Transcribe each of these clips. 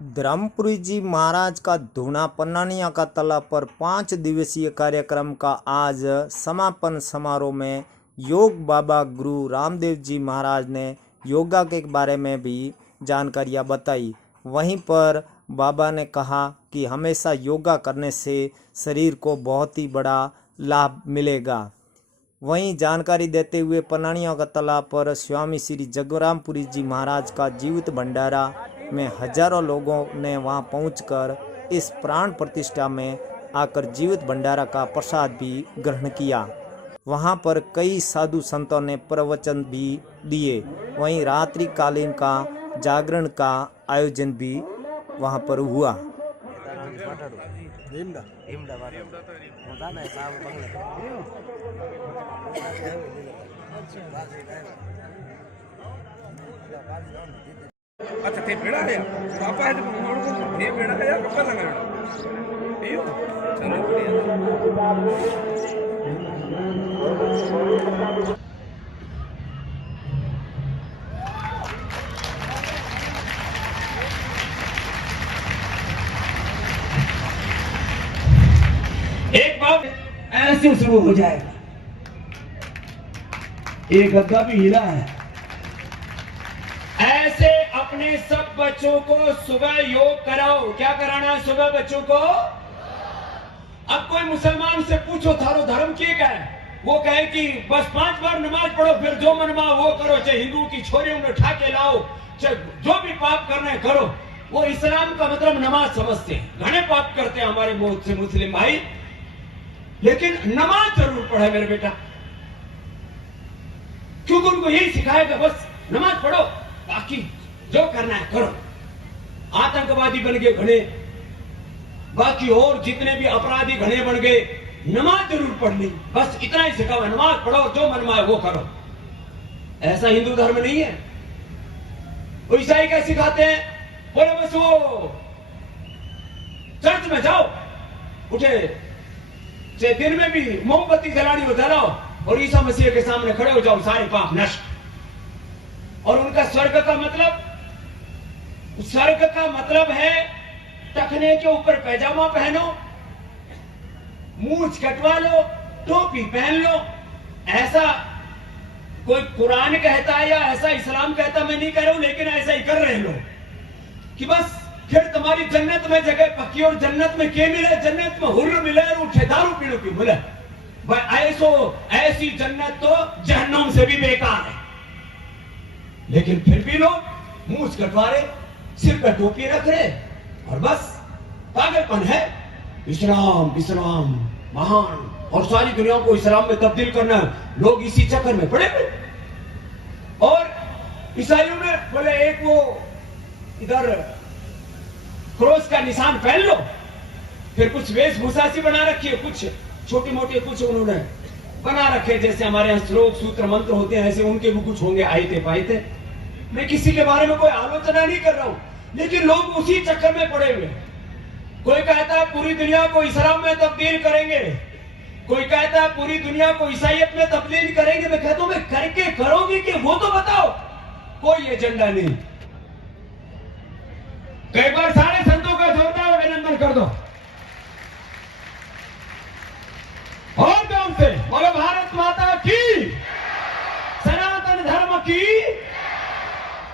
धर्मपुरी जी महाराज का धूना पन्नानिया का तालाब पर 5 दिवसीय कार्यक्रम का आज समापन समारोह में योग बाबा गुरु रामदेव जी महाराज ने योगा के बारे में भी जानकारियां बताई। वहीं पर बाबा ने कहा कि हमेशा योगा करने से शरीर को बहुत ही बड़ा लाभ मिलेगा। वहीं जानकारी देते हुए पन्नानिया का तालाब पर स्वामी श्री जगरामपुरी जी महाराज का जीवित भंडारा में हजारों लोगों ने वहां पहुंचकर इस प्राण प्रतिष्ठा में आकर जीवित भंडारा का प्रसाद भी ग्रहण किया। वहां पर कई साधु संतों ने प्रवचन भी दिए। वहीं रात्रि कालीन का जागरण का आयोजन भी वहां पर हुआ। अच्छा ते बेड़ा है पापा है तो मोड़ को ये बेड़ा है या कपड़ा लगा बेड़ा यो चलो बढ़िया। एक बार ऐसे शुरू हो जाएगा। एक गद्दा भी हिला है। ऐसे अपने सब बच्चों को सुबह योग कराओ। क्या कराना है सुबह बच्चों को? अब कोई मुसलमान से पूछो थारो धर्म क्या है, वो कहे कि बस 5 बार नमाज पढ़ो, फिर जो मनवा वो करो, चाहे हिंदू की छोरियों में उठा के लाओ, चाहे जो भी पाप करना है करो। वो इस्लाम का मतलब नमाज समझते हैं। घने पाप करते हैं हमारे बहुत से मुस्लिम भाई, लेकिन नमाज जरूर पढ़े मेरे बेटा, क्योंकि उनको यही सिखाएगा बस नमाज पढ़ो, बाकी जो करना है करो। आतंकवादी बन गए घने, बाकी और जितने भी अपराधी घने बन गए, नमाज जरूर पढ़ ली, बस इतना ही सिखाओ, नमाज पढ़ो, जो मनवाए वो करो। ऐसा हिंदू धर्म नहीं है। वो ईसाई क्या सिखाते हैं? बोले बस वो चर्च में जाओ, उठे चाहे दिन में भी मोमबत्ती जलानी हो जलाओ और ईसा मसीह के सामने खड़े हो जाओ, सारे पाप नष्ट। और उनका स्वर्ग का मतलब है टखने के ऊपर पैजामा पहनो, मूंछ कटवा लो, टोपी पहन लो। ऐसा कोई कुरान कहता है या ऐसा इस्लाम कहता, मैं नहीं कह रहा हूं, लेकिन ऐसा ही कर रहे लोग कि बस फिर तुम्हारी जन्नत में जगह पक्की। और जन्नत में क्या मिले? जन्नत में हुर्र मिले और उठे दारू पीने की मिले। ऐसी जन्नत तो जहन्नुम से भी बेकार है। लेकिन फिर भी लोग मूंछ कटवा रहे, सिर पर टोपी रख रहे, और बस पागलपन है। इस्लाम इस्लाम महान, और सारी दुनिया को इस्लाम में तब्दील करना, लोग इसी चक्कर में पड़े हुए। और ईसाइयों ने बोले एक वो इधर क्रॉस का निशान पहन लो, फिर कुछ वेशभूषा सी बना रखी है, कुछ छोटी मोटी कुछ उन्होंने बना रखे, जैसे हमारे यहाँ श्लोक सूत्र मंत्र होते हैं, ऐसे उनके भी कुछ होंगे आयते पायते। मैं किसी के बारे में कोई आलोचना नहीं कर रहा हूं, लेकिन लोग उसी चक्कर में पड़े हुए। कोई कहता है पूरी दुनिया को इस्लाम में तब्दील करेंगे, कोई कहता है पूरी दुनिया को ईसाईयत में तब्दील करेंगे। मैं कहता हूं मैं करके करोगे कि वो तो बताओ। कोई एजेंडा नहीं। तो एक बार सारे संतों का जोरदार अभिनंदन कर दो। और कौन से बोलो भारत माता की, सनातन धर्म की।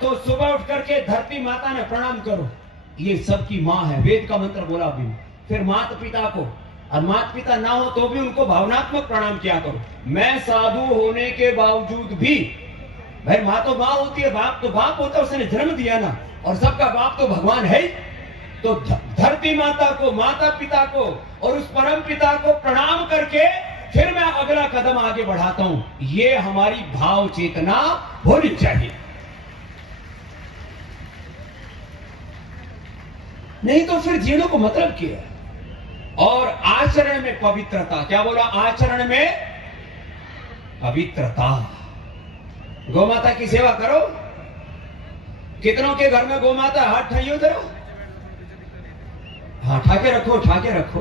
तो सुबह उठ करके धरती माता ने प्रणाम करो, ये सबकी माँ है। वेद का मंत्र बोला भी। फिर माता पिता को, और माता पिता ना हो तो भी उनको भावनात्मक प्रणाम किया करो। मैं साधु होने के बावजूद भी, भाई माँ तो माँ होती है, बाप तो बाप होता है, उसने जन्म दिया ना, और सबका बाप तो भगवान है। तो धरती माता को, माता पिता को और उस परम पिता को प्रणाम करके फिर मैं अगला कदम आगे बढ़ाता हूं। ये हमारी भाव चेतना होनी चाहिए, नहीं तो फिर जीने को मतलब क्या है। और आचरण में पवित्रता, क्या बोला? आचरण में पवित्रता। गौ माता की सेवा करो। कितनों के घर में गौ माता? हाथ ठाइयो करो। हाँ, ठाके रखो, ठाके रखो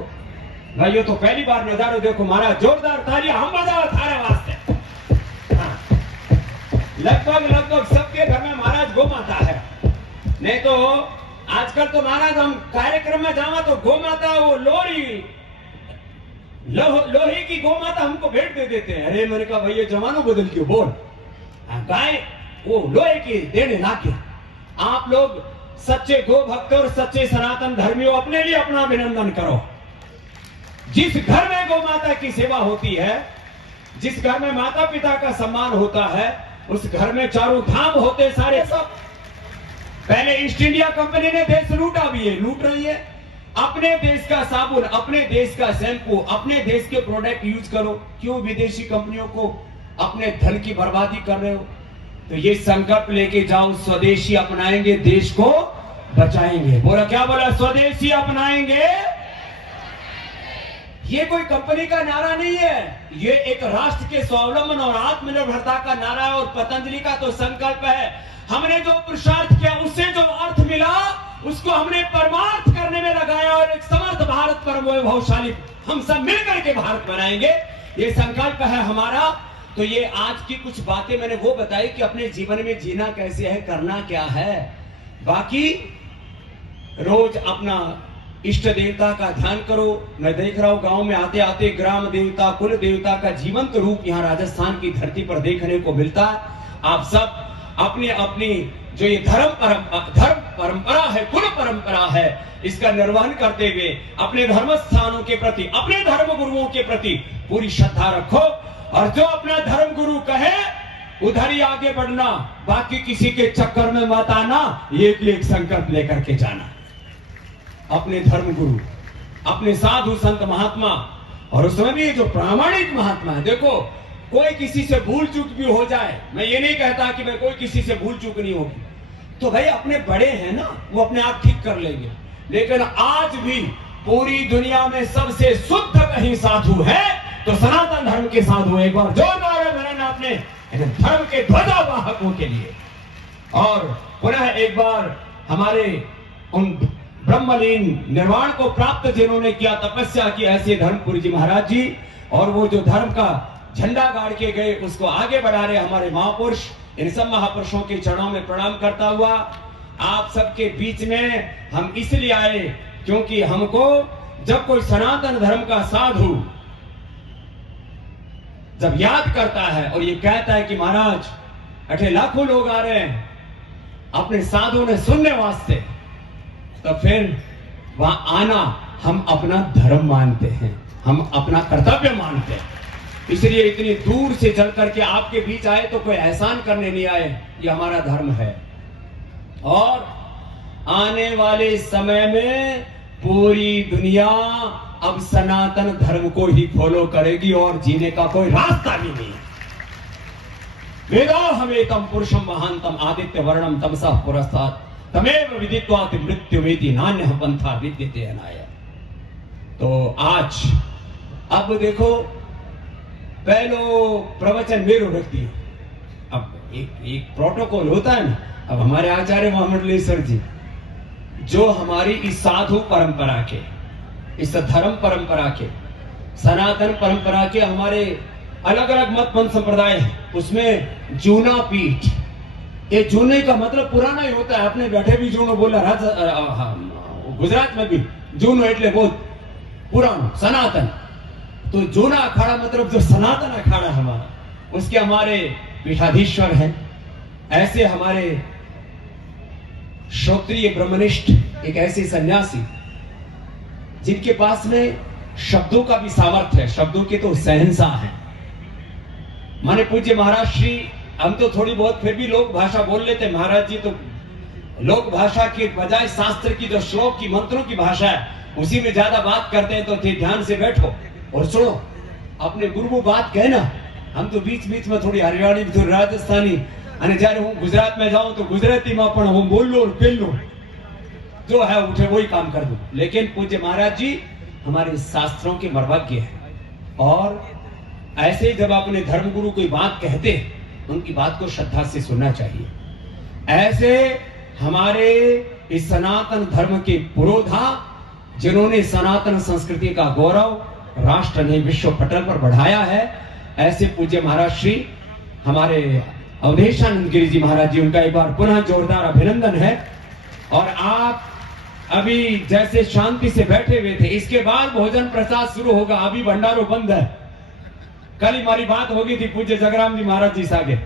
भाइयों। तो पहली बार नजारा देखो महाराज, जोरदार तालियां हम बजाओ थारे वास्ते। हाँ। लगभग सबके घर में महाराज गौ माता है, नहीं तो आजकल तो महाराज हम कार्यक्रम में जावा तो गौ माता वो लोहे की गौ माता हमको भेंट दे देते हैं। अरे मैंने कहा भैया जमानो बदल क्यों बोल, गाय वो लोहे की देने लाके। आप लोग सच्चे गो भक्त और सच्चे सनातन धर्मियों अपने लिए अपना अभिनंदन करो। जिस घर में गौ माता की सेवा होती है, जिस घर में माता पिता का सम्मान होता है, उस घर में चारों धाम होते सारे सब। पहले ईस्ट इंडिया कंपनी ने देश लूटा भी है, लूट रही है। अपने देश का साबुन, अपने देश का शैम्पू, अपने देश के प्रोडक्ट यूज करो, क्यों विदेशी कंपनियों को अपने धन की बर्बादी कर रहे हो? तो ये संकल्प लेके जाओ, स्वदेशी अपनाएंगे, देश को बचाएंगे। बोला क्या बोला? स्वदेशी अपनाएंगे। ये कोई कंपनी का नारा नहीं है, ये एक राष्ट्र के स्वावलंबन और आत्मनिर्भरता का नारा है। और पतंजलि का तो संकल्प है, हमने जो पुरुषार्थ किया उससे जो अर्थ मिला उसको हमने परमार्थ करने में लगाया और एक समर्थ भारत परम वैभवशाली हम सब मिलकर के भारत बनाएंगे, ये संकल्प है हमारा। तो ये आज की कुछ बातें मैंने वो बताई कि अपने जीवन में जीना कैसे है, करना क्या है। बाकी रोज अपना इष्ट देवता का ध्यान करो। मैं देख रहा हूं गांव में आते आते ग्राम देवता, कुल देवता का जीवंत रूप यहाँ राजस्थान की धरती पर देखने को मिलता है। आप सब अपनी अपनी जो ये धर्म परंपरा है, कुल परंपरा है, इसका निर्वहन करते हुए अपने धर्म स्थानों के प्रति, अपने धर्म गुरुओं के प्रति पूरी श्रद्धा रखो। और जो अपना धर्म गुरु कहे उधर ही आगे बढ़ना, बाकी किसी के चक्कर में मत आना। एक संकल्प लेकर के जाना, अपने धर्म गुरु, अपने साधु संत महात्मा, और उसमें भी जो प्रामाणिक महात्मा है। देखो कोई किसी से भूल चूक भी हो जाए, मैं ये नहीं कहता कि मैं कोई किसी से भूल चूक नहीं होगी, तो भाई अपने बड़े हैं ना, वो अपने आप ठीक कर लेंगे। लेकिन आज भी पूरी दुनिया में सबसे शुद्ध कहीं साधु है तो सनातन धर्म के साधु। एक बार जोरदार अभिनंदन अपने धर्म के ध्वजावाहकों के लिए। और पुनः एक बार हमारे उन ब्रह्मलीन निर्वाण को प्राप्त जिन्होंने किया, तपस्या की, ऐसे धर्मपुरी जी महाराज जी, और वो जो धर्म का झंडा गाड़ के गए उसको आगे बढ़ा रहे हमारे महापुरुष। इन सब महापुरुषों के चरणों में प्रणाम करता हुआ आप सबके बीच में हम इसलिए आए क्योंकि हमको जब कोई सनातन धर्म का साधु जब याद करता है और ये कहता है कि महाराज अठे लाखों लोग आ रहे हैं अपने साधु ने सुनने वास्ते, तो फिर वहां आना हम अपना धर्म मानते हैं, हम अपना कर्तव्य मानते हैं। इसलिए इतनी दूर से चल करके आपके बीच आए तो कोई एहसान करने नहीं आए, ये हमारा धर्म है। और आने वाले समय में पूरी दुनिया अब सनातन धर्म को ही फॉलो करेगी और जीने का कोई रास्ता भी नहीं। वेदो हमेतम पुरुषम महांतम आदित्य वर्णम तमसा पुरस्तात् तमेव विदित्वाति मृत्युमेति नान्यः पंथा विद्यते अनाय। तो आज अब देखो पहलो प्रवचन मेरो रख दिया। अब एक प्रोटोकॉल होता है ना। अब हमारे आचार्य मोहम्मद जी जो हमारी इस साधु परंपरा के, इस धर्म परंपरा के, सनातन परंपरा के हमारे अलग अलग मत पंथ संप्रदाय है, उसमें जूना पीठ, ये जूने का मतलब पुराना ही होता है। अपने बैठे भी जूनो बोला, गुजरात में भी जूनो એટલે बहुत पुराना सनातन। तो जूना अखाड़ा मतलब जो सनातन अखाड़ा हमारा, उसके हमारे पीठाधीश्वर हैं। ऐसे हमारे श्रोत्रिय ब्रह्मनिष्ठ एक ऐसे सन्यासी जिनके पास में शब्दों का भी सामर्थ्य है, शब्दों के तो शहंशाह हैं। माने पूज्य महाराज श्री, हम तो थोड़ी बहुत फिर भी लोक भाषा बोल लेते, महाराज जी तो लोक भाषा के बजाय शास्त्र की जो श्लोक की मंत्रों की भाषा है उसी में ज्यादा बात करते हैं। तो ध्यान से बैठो और सुनो, अपने गुरु को बात कहना। हम तो बीच बीच में थोड़ी हरियाणी, थोड़ी राजस्थानी, અને જ્યારે હું ગુજરાત में जाऊं तो गुजराती में પણ હું બોલું और पेलूं, जो है उठे वही काम कर दूं। लेकिन पूज्य महाराज जी हमारे शास्त्रों के मर्मज्ञ हैं और ऐसे ही जब अपने धर्म गुरु कोई बात कहते उनकी बात को श्रद्धा से सुनना चाहिए। ऐसे हमारे इस सनातन धर्म के पुरोधा जिन्होंने सनातन संस्कृति का गौरव राष्ट्र ने विश्व पटल पर बढ़ाया है, ऐसे पूज्य महाराज श्री हमारे अवधेशानंद गिरी जी महाराज जी, उनका एक बार पुनः जोरदार अभिनंदन है। और आप अभी जैसे शांति से बैठे हुए थे, इसके बाद भोजन प्रसाद शुरू होगा। अभी भंडारो बंद है। कल हमारी बात होगी थी पूज्य जगराम जी महाराज जी से आगे।